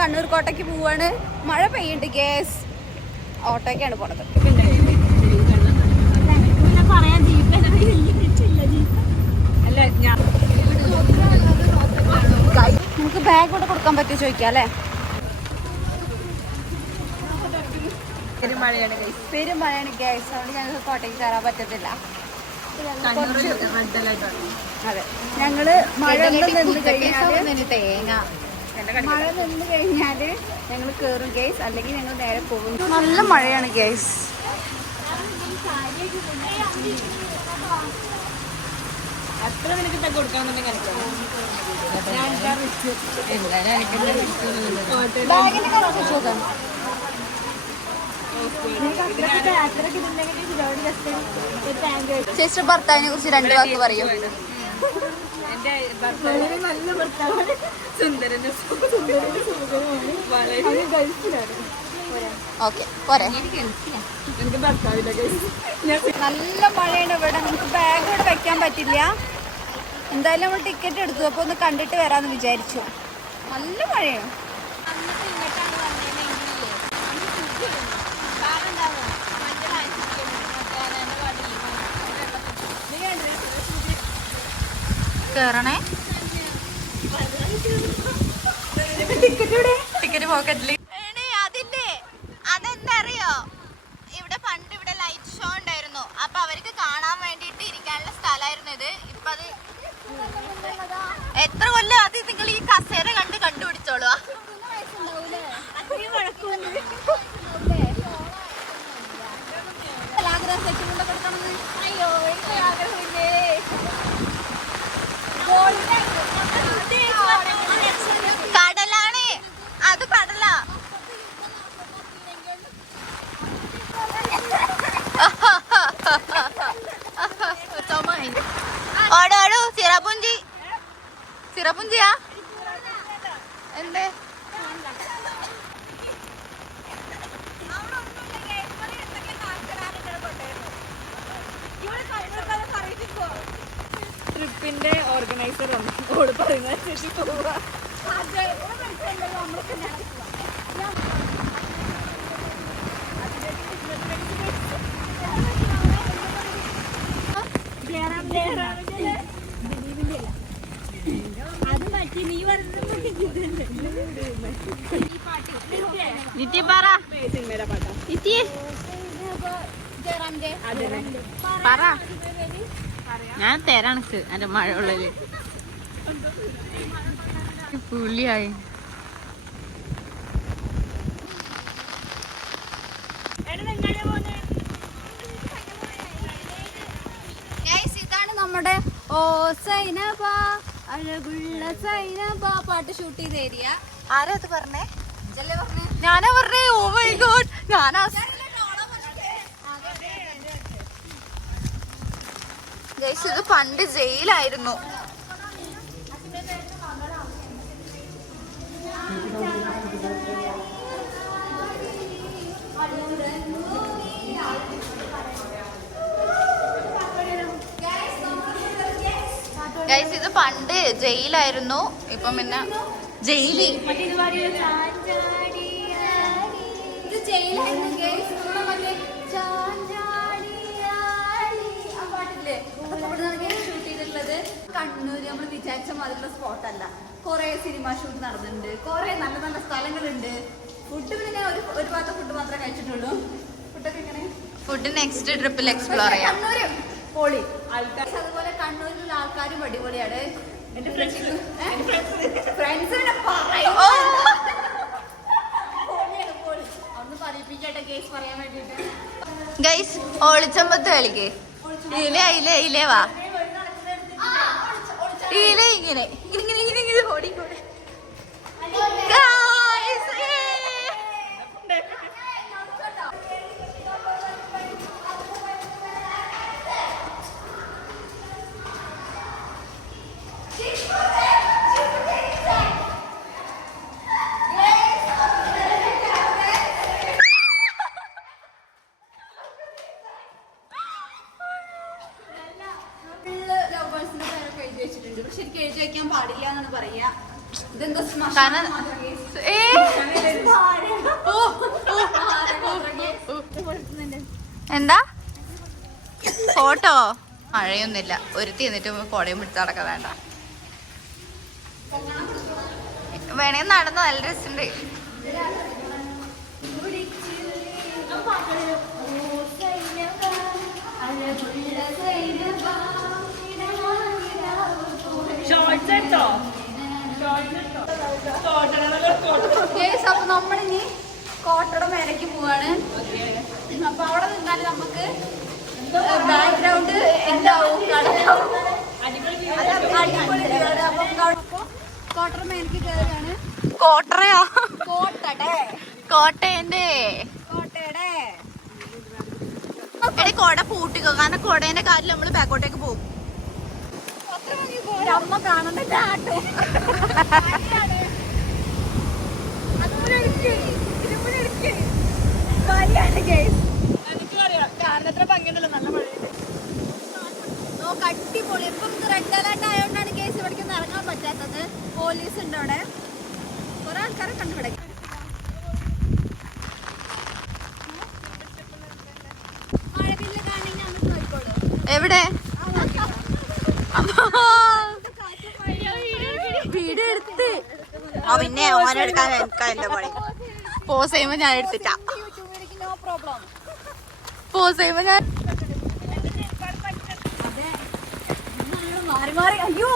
കണ്ണൂർ കോട്ടയ്ക്ക് പോവാണ്. മഴ പെയ്യുണ്ട് ഗ്യാസ് ഓട്ടോയ്ക്കാണ് പോണത്. നമുക്ക് ബാഗ് കൂടെ കൊടുക്കാൻ പറ്റുമോ ചോദിക്കാം അല്ലേ? പെരുമഴയാണ് guys. പേരും മഴയാണ് ഗ്യാസ് അതുകൊണ്ട് ഞങ്ങൾക്ക് കോട്ടയ്ക്ക് കയറാൻ പറ്റത്തില്ല. അതെ. ഞങ്ങൾ മഴ നിന്ന് കഴിഞ്ഞാൽ തേങ്ങ. മഴ നിന്ന് കഴിഞ്ഞാൽ ഞങ്ങൾ കേറും ഗേസ് അല്ലെങ്കിൽ ഞങ്ങൾ നേരെ പോകും. നല്ല മഴയാണ് ഗേസ് അത്ര നിനക്ക് ഇതൊക്കെ കൊടുക്കാന്നുണ്ടെങ്കിൽ. ഞാൻ ചേച്ചിയുടെ ഭർത്താവിനെ കുറിച്ച് രണ്ട് വാക്ക് പറയും. എന്റെ ഭർത്താവ് നല്ല ഭർത്താവാണ്. സുന്ദരനും വളരെ ഗൾഫിലാണ്. ഓക്കെ പോരെ. നല്ല മഴയാണ് ഇവിടെ. നമുക്ക് ബാഗ് ഇവിടെ വെക്കാൻ പറ്റില്ല. എന്തായാലും നമ്മൾ ടിക്കറ്റ് എടുത്തു. അപ്പോൾ ഒന്ന് കണ്ടിട്ട് വരാന്ന് വിചാരിച്ചു. നല്ല മഴയാണ്. കേറണേ. ടിക്കറ്റ് പോക്കറ്റിൽ അതില്ലേ? അതെന്തറിയോ? ഇവിടെ പണ്ട് ഇവിടെ ലൈറ്റ് ഷോ ഉണ്ടായിരുന്നു. അപ്പൊ കാണാൻ വേണ്ടിട്ട് ഇരിക്കാനുള്ള സ്ഥലമായിരുന്നു ഇത്. ഇപ്പൊ അത് എത്ര കൊല്ലം അത് നിങ്ങൾ ഈ കസേര കണ്ട് കണ്ടുപിടിച്ചോളൂ അയ്യോ എനിക്ക് ആഗ്രഹമില്ലേ കടലാണ് അത് കടലാ ഓടോ ഓടോ സിറപുഞ്ചി സിറപുഞ്ചിയാ എന്തേ? ട്രിപ്പിന്റെ ഓർഗനൈസർ വന്നു. ഓട് പറയുന്ന ശേഷി പോവാ പാട്ടാ നിത്യ പറ. ഞാൻ തരണക്ക് എന്റെ മഴ ഉള്ളത് പുള്ളിയായി. ഇതാണ് നമ്മുടെ ഓ അഴകുള്ള സൈനബ പാട്ട് ഷൂട്ട് ചെയ്ത ഏരിയ ആരാ അത് പറഞ്ഞേ? ഇതല്ലേ പറഞ്ഞേ? ഞാനാ പറഞ്ഞേ. ഓ മൈ ഗോഡ് ഞാനാ ഗൈസ് ഇത് പണ്ട് ജയിലായിരുന്നു. ഗൈസ് ഇത് പണ്ട് ജയിലായിരുന്നു. ഇപ്പം പിന്നെ ജയിലി. കണ്ണൂര് നമ്മൾ വിചാരിച്ച മാതിരിയുള്ള സ്പോട്ടല്ല. കുറെ സിനിമ ഷൂട്ട് നടന്നിട്ടുണ്ട്. കുറെ നല്ല നല്ല സ്ഥലങ്ങളുണ്ട്. ഫുഡ് പിന്നെ ഒരു ഒരു ഭാഗത്തെ ഫുഡ് മാത്രമേ കഴിച്ചിട്ടുള്ളൂ. ഫുഡൊക്കെ എങ്ങനെ? ഫുഡ് നെക്സ്റ്റ് ട്രിപ്പിൽ എക്സ്പ്ലോർ ചെയ്യാം. കണ്ണൂര് ആൾക്കാർ അതുപോലെ കണ്ണൂരിലുള്ള ആൾക്കാരും അടിപൊളിയാണ്. എന്റെ ഫ്രണ്ട്സ് പൊളി. ഗൈസ് ഒളിച്ചമ്പത്ത് കളിക്ക്. ഇലേ ഇലേ ഇലേ വാ. ഇലേ ഇങ്ങനെ. പാടില്ല എന്നാണ് പറയാ. ഇതെന്തോ ശ്മശാനം എന്താ? ഫോട്ടോ? മഴയൊന്നുമില്ല. ഒരുത്തി എന്നിട്ട് കോടയും പിടിച്ച് നടക്കാൻ വേണ്ട. വേണേ നടന്നു നല്ല രസമുണ്ട്. അപ്പൊ നമ്മളിനി കോട്ടയുടെ മേലേക്ക് പോവാണ്. അപ്പൊ അവിടെ നിന്നാൽ നമുക്ക് ബാക്ക്ഗ്രൗണ്ട് എന്താവും? കോട്ടയുടെ മേലേക്ക് കയറുകയാണ്. കോട്ടറയോ? കോട്ടടെ കോട്ടയന്റെ കോട്ടയുടെ. കോട പൂട്ടിക്കോ. കാരണം കോടേന്റെ കാലിൽ നമ്മൾ ബാക്കോട്ടേക്ക് പോകും. അമ്മ ചാട്ടു. അടിപൊളി ഇപ്പൊ റെഡ് അലർട്ട് ആയതുകൊണ്ടാണ് കേസ് ഇവിടേക്ക് ഇറങ്ങാൻ പറ്റാത്തത്. പോലീസ് ഉണ്ട് അവിടെ കുറെ ആൾക്കാരെ കണ്ടു ഇവിടെ മഴവില്ല് കാണണമെങ്കിൽ നമുക്ക് നോക്കിക്കോളൂ എവിടെ എടുത്ത് ആ പിന്നെ ഓനെടുക്കാൻ എനിക്കല്ല പണി? പോസ് ചെയ്യുമ്പോ ഞാൻ എടുത്തിട്ടാ. പോസ് ചെയ്യുമ്പോ ഞാൻ മാറി മാറി അയ്യോ.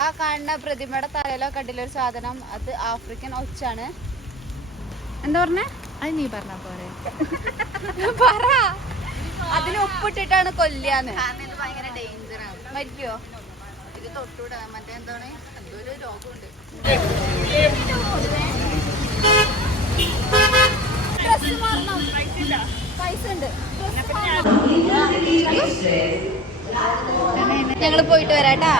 ആ കാണുന്ന പ്രതിമയുടെ തലയിലോ കണ്ടില്ലൊരു സാധനം അത് ആഫ്രിക്കൻ ഒച്ചാണ്. എന്താ പറഞ്ഞേ? അത് നീ പറഞ്ഞ പോരെ. പറ. അതിന് ഒപ്പിട്ടിട്ടാണ് കൊല്ലാന്ന് കാരണം ഇത് ഭയങ്കര ഡേഞ്ചർ ആണ്. മരിക്കോ ഇത് തൊട്ടൂടാ മറ്റേ എന്താണ് എന്തോ ഒരു രോഗമുണ്ട്. ഡ്രസ് മാറണം പൈസ ഉണ്ട് ഞങ്ങൾ പോയിട്ട് വരാട്ടാ.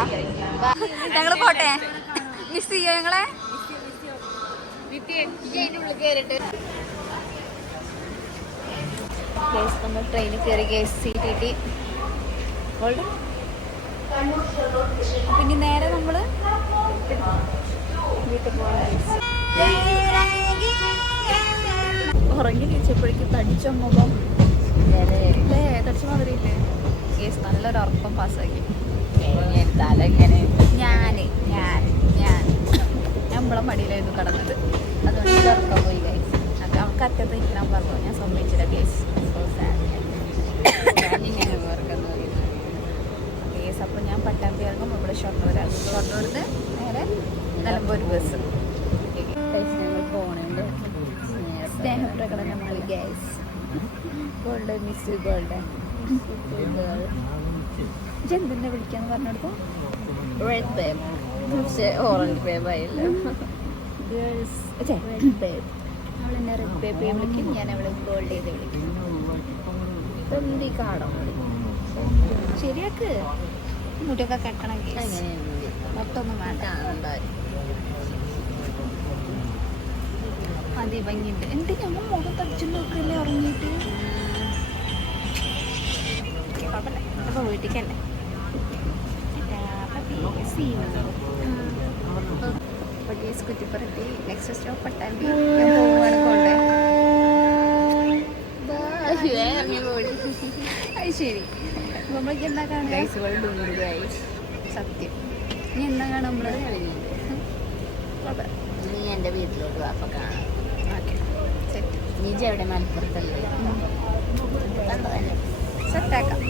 ഞങ്ങൾ പോട്ടെ. മിസ് ചെയ്യോ ഞങ്ങളെ? ഉള്ളിൽ കയറിട്ട് ഗേസ് നമ്മൾ ട്രെയിനിൽ കയറി ഗേസ് സി ടി ടി പിന്നെ നേരെ നമ്മൾ വീട്ടിൽ പോകണം ഉറങ്ങി നീച്ചപ്പോഴേക്ക് തടിച്ച മുഖം അല്ലേ തടിച്ച മാതിരി ഇല്ലേ? കേസ് നല്ലൊരു ഉറക്കം പാസ്സാക്കി ഞാൻ ഞാൻ ഞാൻ നമ്മളെ മടിയിലായിരുന്നു കടന്നത്. അതുകൊണ്ട് ഉറക്കം പോയി ഗൈസ് അവൾക്ക് അറ്റത്ത് ഇരിക്കാൻ പറഞ്ഞു. ഞാൻ സമ്മതിച്ചില്ല ഗൈസ് കേസ് അപ്പോൾ ഞാൻ പട്ടാമ്പി ഇറങ്ങും ഇവിടെ ഇറങ്ങും ഷൊർണൂരിന്ന് നേരെ നിലമ്പൂർ ബസ് ഞങ്ങൾ പോണേന്റെ സ്നേഹപ്രകടനങ്ങൾ ഗ്യാസ് ഗോൾഡ് മിസ് ഗോൾഡ് ജന്തിനെ വിളിക്കാന്ന് പറഞ്ഞെടുത്തു റെഡ് ബേബ് പക്ഷേ ഓറഞ്ച് ബേബ് ആയില്ല ഗേൾസ് റെഡ് ബേബ് അവളെന്നെ റെഡ് ബേബിയെ വിളിക്കും. ഞാൻ അവളെ ഗോൾഡ് ചെയ്ത് വിളിക്കും. കാടം ശരിയാക്ക്. മുടിയൊക്കെ കെട്ടണം മൊത്തമൊന്നും വേണ്ട. അതെ ഭംഗിയുണ്ട്. എന്നിട്ട് ഞമ്മ മുഖം തടിച്ചു നോക്കല്ലേ ഉറങ്ങിയിട്ട്? കുഴപ്പമില്ല. വീട്ടിലേക്കല്ലേ പട്ടീസ് കുറ്റിപ്പുറത്തി നെക്സ്റ്റ് സ്റ്റോപ്പ് പട്ടാമ്പി. ഞാൻ പോവുകയാണ് കൊണ്ടേ അത് ശരി നമ്മൾക്ക് എന്താ കാണുക സത്യം. ഇനി എന്താ നമ്മൾ? നീ വീട്ടിലോട്ട് അപ്പൊ കാണാം. നീ എവിടെ മലപ്പുറത്തല്ലേ? സെറ്റാക്കാം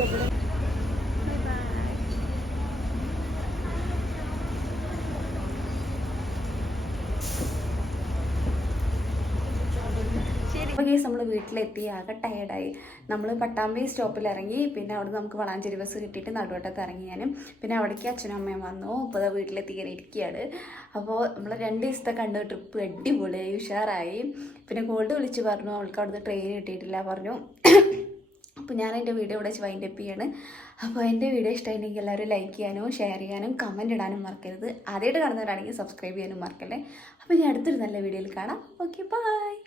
കേസ് നമ്മൾ വീട്ടിലെത്തി ആകെ ടയർഡായി നമ്മൾ പട്ടാമ്പി സ്റ്റോപ്പിൽ ഇറങ്ങി പിന്നെ അവിടെ നമുക്ക് വളാഞ്ചേരി ബസ് കിട്ടിയിട്ട് നടുവട്ടത്ത് ഇറങ്ങി ഞാൻ പിന്നെ അവിടേക്ക് അച്ഛനും അമ്മയും വന്നു ഇപ്പോൾ വീട്ടിലെത്തി കയറി ഇരിക്കുകയാണ് അപ്പോൾ നമ്മൾ രണ്ട് ദിവസത്തെ കണ്ട ട്രിപ്പ് അടിപൊളിയായി ഉഷാറായി. പിന്നെ ഗോൾഡ് വിളിച്ച് പറഞ്ഞു അവൾക്ക് അവിടുന്ന് ട്രെയിൻ കിട്ടിയിട്ടില്ല പറഞ്ഞു. അപ്പോൾ ഞാൻ എന്റെ വീഡിയോ ഇവിടെ വൈൻഡ് അപ്പ് ചെയ്യാണ്. അപ്പോൾ എന്റെ വീഡിയോ ഇഷ്ടമായിട്ടുണ്ടെങ്കിൽ എല്ലാവരും ലൈക്ക് ചെയ്യാനും ഷെയർ ചെയ്യാനും കമന്റ് ഇടാനും മറക്കരുത്. ആദ്യമായിട്ട് കാണുന്നവരാണെങ്കിൽ സബ്സ്ക്രൈബ് ചെയ്യാനും മറക്കല്ലേ. അപ്പോൾ ഇനി അടുത്തൊരു നല്ല വീഡിയോയിൽ കാണാം. Okay bye